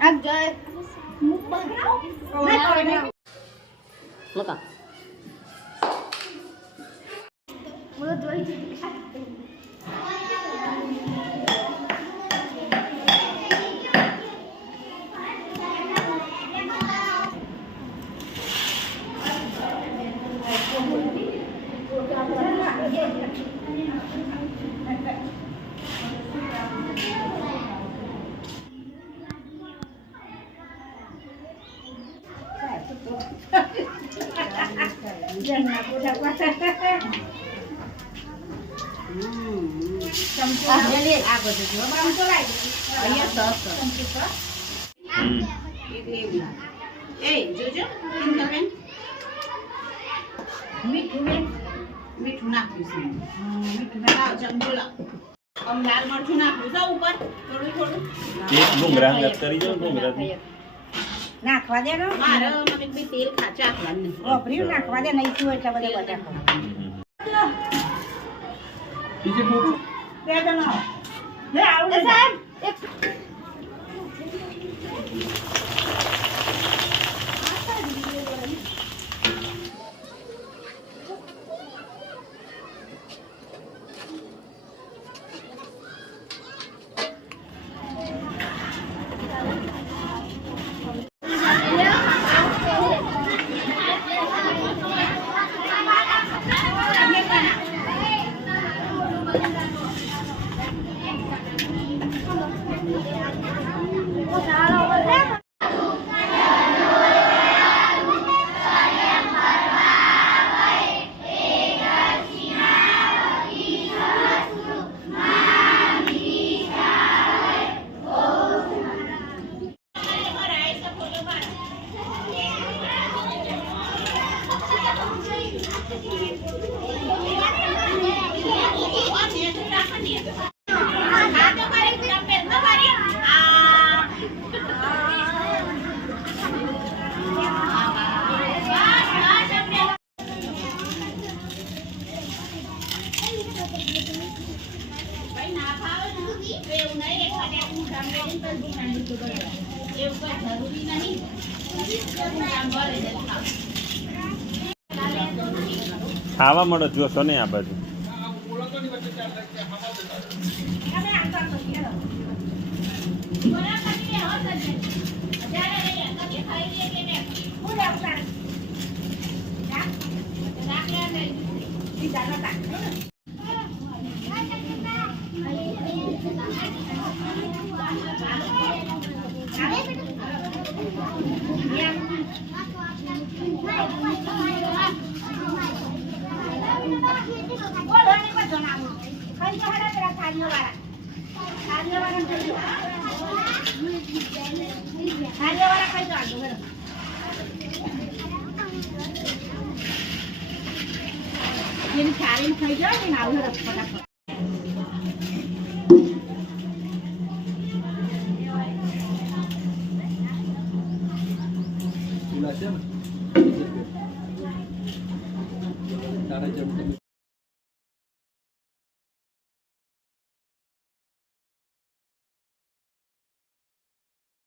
આ જાય મુખ બગડાવ મકા બોલો જોઈ jangan udah puasa lihat apa tuh Camco lagi iya sos જોજો પિંકલબેન મીઠું નાખ્યું છે મીઠું નાખ ચમચો લાવ આમ લાલ મરચું નાખ્યું છે ઉપર થોડું એક ડુંગરા વાત કરી દો ડુંગરા નાખવા દે ને મારે મને બી તેલ ખાચા આપવાનું વાપર્યું નાખવા દે નહીં થયું એટલા બધા બટાકા બીજે બોલ બે જણો લે આવડે સાહેબ એક ખાવા મળે જોશો ને આ બાજુ ini cari ખાઈ જાય ને આવું ફટાફટ તારા